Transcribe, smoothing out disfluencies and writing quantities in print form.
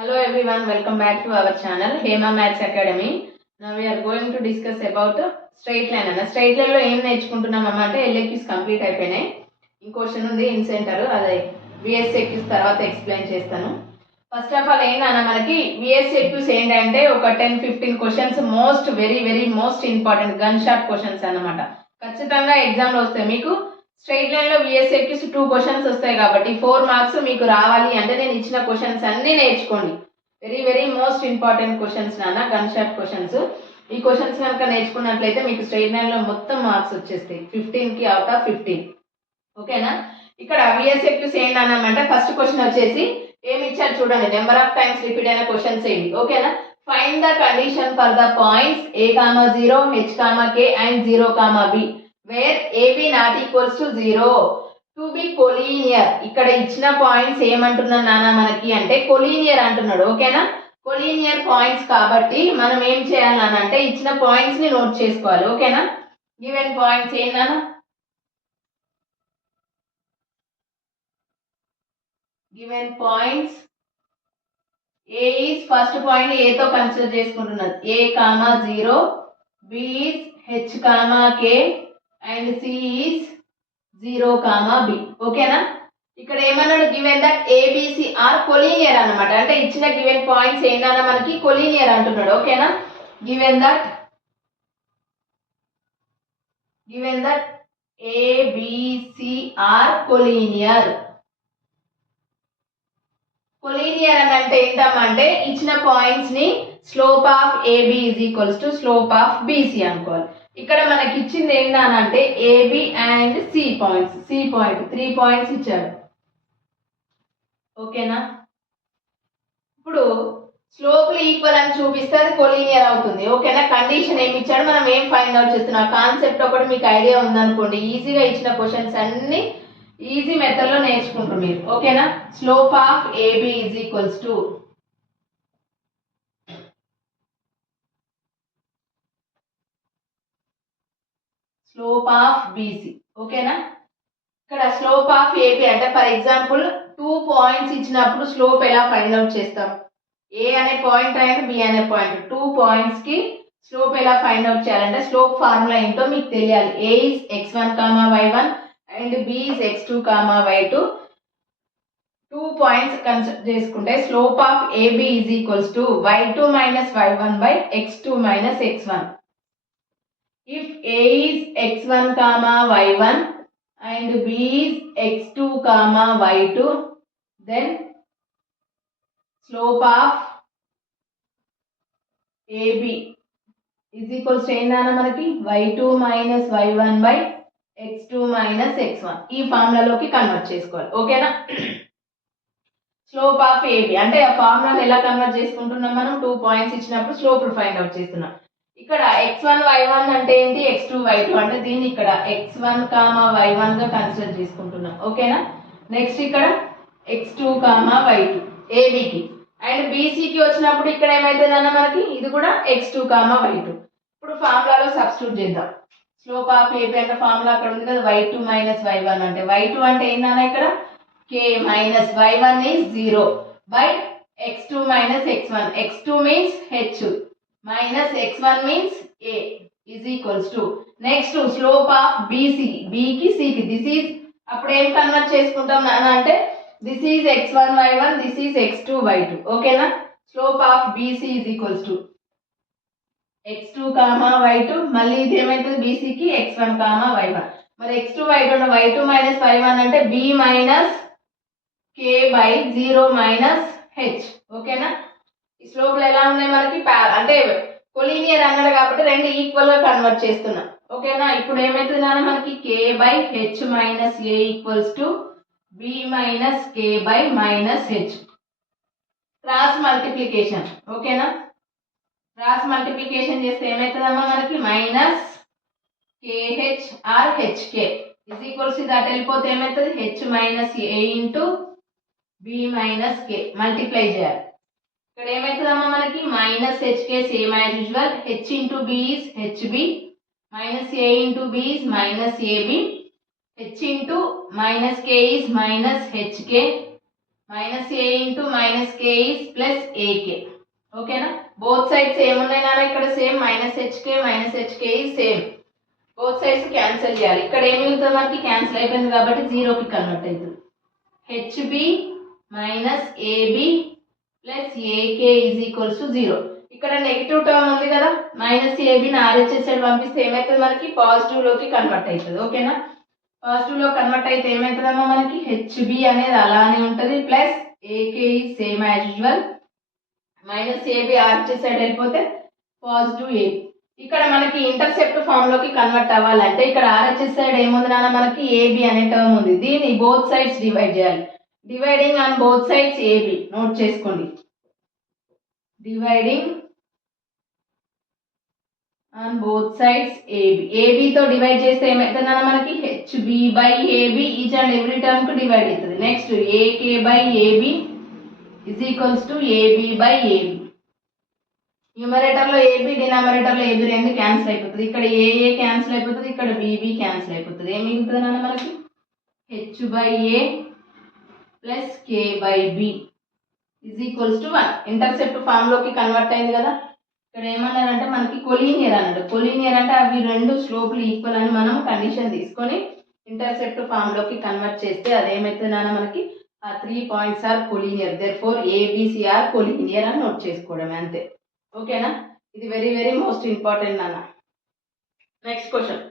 Hello everyone, welcome back to our channel Hema Maths Academy. Now we are going to discuss about straight line. Straight line లో ఏం నేర్చుకుంటున్నాం అంటే LAQs complete అయిపోయినాయి. ఈ question ఉంది in centre, అదే VSQs తర్వాత ఎక్స్ప్లెయిన్ చేస్తాను. ఫస్ట్ ఆఫ్ ఆల్ ఏంటన్నా మనకి VSQs ఏంటంటే ఒక 10-15 questions very most important gun shot questions అన్నమాట. ఖచ్చితంగా ఎగ్జామ్ లో వస్తాయి. మీకు స్ట్రైట్ లైన్ లో VSQs 2 క్వశ్చన్స్ వస్తాయి కాబట్టి 4 మార్క్స్ మీకు రావాలి అంటే నేను ఇచ్చిన క్వశ్చన్స్ అన్ని నేర్చుకోండి. వెరీ మోస్ట్ ఇంపార్టెంట్ క్వశ్చన్స్ నాన్న, గన్ షాట్ క్వశ్చన్స్. ఈ క్వశ్చన్స్ కనుక నేర్చుకున్నట్లయితే మీకు స్ట్రైట్ లైన్ లో మొత్తం మార్క్స్ వచ్చేస్తాయి 15కి అవుట్ ఆఫ్ 15. ఓకేనా? ఇక్కడ VSQs ఏంటన్నామంటే ఫస్ట్ క్వశ్చన్ వచ్చేసి ఏమి ఇచ్చారు చూడండి, నెంబర్ ఆఫ్ టైమ్స్ రిపీట్ అయిన క్వశ్చన్స్ ఏంటి. ఓకేనా? Find the condition for the points A, 0, H, K and 0, B where AB not equals to 0 to be collinear. ఇక్కడ ఇచ్చిన పాయింట్స్ ఏమంటున్నా నాన్న మనకి అంటే కొలీనియర్ అంటున్నాడు. ఓకేనా? కొలీనియర్ పాయింట్స్ కాబట్టి మనం ఏం చేయాలి నాన్న అంటే ఇచ్చిన పాయింట్స్ ని నోట్ చేసుకోవాలి. ఓకేనా? గివెన్ పాయింట్స్ ఏంటన్నా, given points A is first point A తో కన్సిడర్ చేసుకుంటున్నది. A, 0, B is H, K and C is 0, B. ఓకేనా? ఇక్కడ ఏమన్నాడు, given that ABC are collinear అన్నమాట. అంటే ఇచ్చిన గివెన్ పాయింట్స్ ఏంటన్నా మనకి కొలీనియర్ అంటున్నాడు. ఓకేనా? Given that ABC are collinear. Collinear అని అంటే ఏంటంటే ఇచ్చిన పాయింట్స్ ని slope of AB is equals to slope of BC అనుకోవాలి. ఇక్కడ మనకి ఇచ్చింది ఏంటంటే AB అండ్ C పాయింట్స్, C పాయింట్ 3 పాయింట్స్ ఇచ్చాడు. ఓకేనా? ఇప్పుడు స్లోప్ ఈక్వల్ అని చూపిస్తే అది కొలీనియర్ అవుతుంది. ఓకేనా? కండిషన్ ఏమి ఇచ్చాడు, మనం ఏం ఫైండ్ అవుట్ చేస్తున్నాం, కాన్సెప్ట్ ఒకటి మీకు ఐడియా ఉందనుకోండి, ఈజీగా ఇచ్చిన క్వశ్చన్స్ అన్ని ఈజీ మెథడ్ లో నేర్చుకుంటారు మీరు. ఓకేనా? Slope of AB is equals to slope of BC. ఓకేనా? ఇక్కడ స్లోప్ ఆఫ్ AB అంటే ఫర్ ఎగ్జాంపుల్ 2 పాయింట్స్ ఇచ్చినప్పుడు స్లోప్ ఎలా ఫైండ్ అవుట్ చేస్తాం, A అనే పాయింట్ అండ్ B అనే పాయింట్, 2 పాయింట్స్ కి స్లోప్ ఎలా ఫైండ్ అవుట్ చేయాలంటే స్లోప్ ఫార్ములా ఏంటో మీకు తెలియాలి. A is x1, y1 and B is x2, y2. 2 పాయింట్స్ కన్సిడర్ చేసుకుంటే slope of AB is equals to y2 minus y1 by x2 minus x1. If A is x1, y1 and B is x2, y2, then slope of AB is equals to ఏంటన్నా మనకి y2 minus y1 by x2 minus x1. ఈ ఫార్ములాలోకి convert చేసుకోవాలి. ఓకేనా? Slope of AB అంటే ఆ ఫార్ములాని ఎలా convert చేసుకుంటున్నాం, మనం 2 పాయింట్స్ ఇచ్చినప్పుడు స్లోప్ ఫైండ్ అవుట్ చేస్తున్నాం. ఇక్కడ x1, y1 అంటే ఏంటి, x2, y2 అంటే దీన్ని ఇక్కడ x1, y1 గా కన్సిడర్ చేసుకుంటున్నాం. ఓకేనా? నెక్స్ట్ ఇక్కడ x2, y2 ABకి అండ్ BCకి వచ్చినప్పుడు ఇక్కడ ఏమైతుందన్న మనకి ఇది కూడా x2, y2. ఇప్పుడు ఫార్ములాలో సబ్స్టిట్యూట్ చేద్దాం. స్లోప్ ఆఫ్ AB అంటే ఫార్ములా అక్కడ ఉంది కదా, y2 మైనస్ y1 అంటే y2 అంటే ఏంటన్నా ఇక్కడ k minus y1 is 0 by x2 minus x1. x2 means h minus x1 means a is equals to next slope of BC, B కి C కి this is అప్పుడు ఏం కన్వర్ట్ చేసుకుంటాం అంటే this is x1 y1, this is x2 y2. ఓకేనా? Slope of BC is equals to x2, y2 మళ్ళీ ఇది ఏమైతుంది BC కి x1, y1. మరి x2 y2 మైనస్ y1 అంటే B minus k by 0 minus h. ఓకేనా? ఈ స్లోప్లు ఎలా ఉన్నాయి మనకి అంటే కొలీనియర్ అన్నాడు కాబట్టి రెండు ఈక్వల్ గా కన్వర్ట్ చేస్తున్నా. ఓకేనా? ఇప్పుడు ఏమైతుందన్నా మనకి k by h minus a equals to b minus k by minus h. Cross multiplication. ఓకేనా? క్రాస్ మల్టిప్లికేషన్ చేస్తే ఏమైతుందమ్మా మనకి minus kh or hk is equals ఇది అటు వెళ్ళిపోతే ఏమైతుంది h minus a into b minus k multiply చేయాలి. ఇక్కడ ఏమైతుందమ్మా మనకి minus hk same as usual, h into b is hb minus a into b is minus ab, h into minus k is minus hk minus A into minus K is plus AK. ఓకేనా? Both sides ఏమున్నాయి నాన్న ఇక్కడ same minus HK is same. Both sides cancel చేయాలి. ఇక్కడ ఏమి మిగులుతుంది మనకి cancel అయిపోయింది కాబట్టి జీరోకి కన్వర్ట్ అవుతుంది. HB minus AB plus AK is equals to 0. ఇక్కడ నెగిటివ్ టర్మ్ ఉంది కదా, మైనస్ ఏబిని ఆర్హెచ్ఎస్ సైడ్ పంపిస్తే ఏమవుతుంది మనకి పాజిటివ్ లోకి కన్వర్ట్ అవుతుంది. ఓకేనా? పాజిటివ్ లో కన్వర్ట్ అయితే ఏమవుతుందమ్మా మనకి హెచ్బి అనేది అలానే ఉంటుంది plus AK is same as usual. Minus AB RHS side వెళ్ళిపోతే పాజిటివ్ ఏబి. ఇక్కడ మనకి ఇంటర్సెప్ట్ ఫామ్ లోకి కన్వర్ట్ అవ్వాలంటే ఇక్కడ ఆర్హెచ్ఎస్ సైడ్ ఏముంది నాన్న మనకి ఏబి అనే టర్మ్ ఉంది. దీన్ని బోత్ సైడ్స్ డివైడ్ చేయాలి. Dividing on both sides AB note చేసుకోండి. Dividing on both sides AB. ఏబితో డివైడ్ చేస్తే ఏమవుతుందన్న మనకి HB by AB each and every term కు డివైడ్ అవుతుంది. Next AK by AB is equals to AB by AB. Numerator లో AB, denominator లో AB రెండు క్యాన్సిల్ అయిపోతుంది. ఇక్కడ ఏఏ క్యాన్సిల్ అయిపోతుంది, ఇక్కడ బీబీ క్యాన్సిల్ అయిపోతుంది. ఏం మిగులుతుంది అన్న మనకి H by A plus K by B is equals to 1. Intercept form లోకి కన్వర్ట్ అయింది కదా. ఇక్కడ ఏమన్నారంటే మనకి కొలీనియర్ అన్నాడు. కొలీనియర్ అంటే అవి రెండు స్లోపులు ఈక్వల్ అని మనం కండిషన్ తీసుకొని ఇంటర్సెప్ట్ ఫామ్ లోకి కన్వర్ట్ చేస్తే అదేమవుతుంది నాన్న మనకి ఆ 3 పాయింట్స్ are collinear. Therefore ABC are collinear అని నోట్ చేసుకోవడం అంతే. ఓకేనా? ఇది వెరీ వెరీ మోస్ట్ ఇంపార్టెంట్ నాన్న. Next question.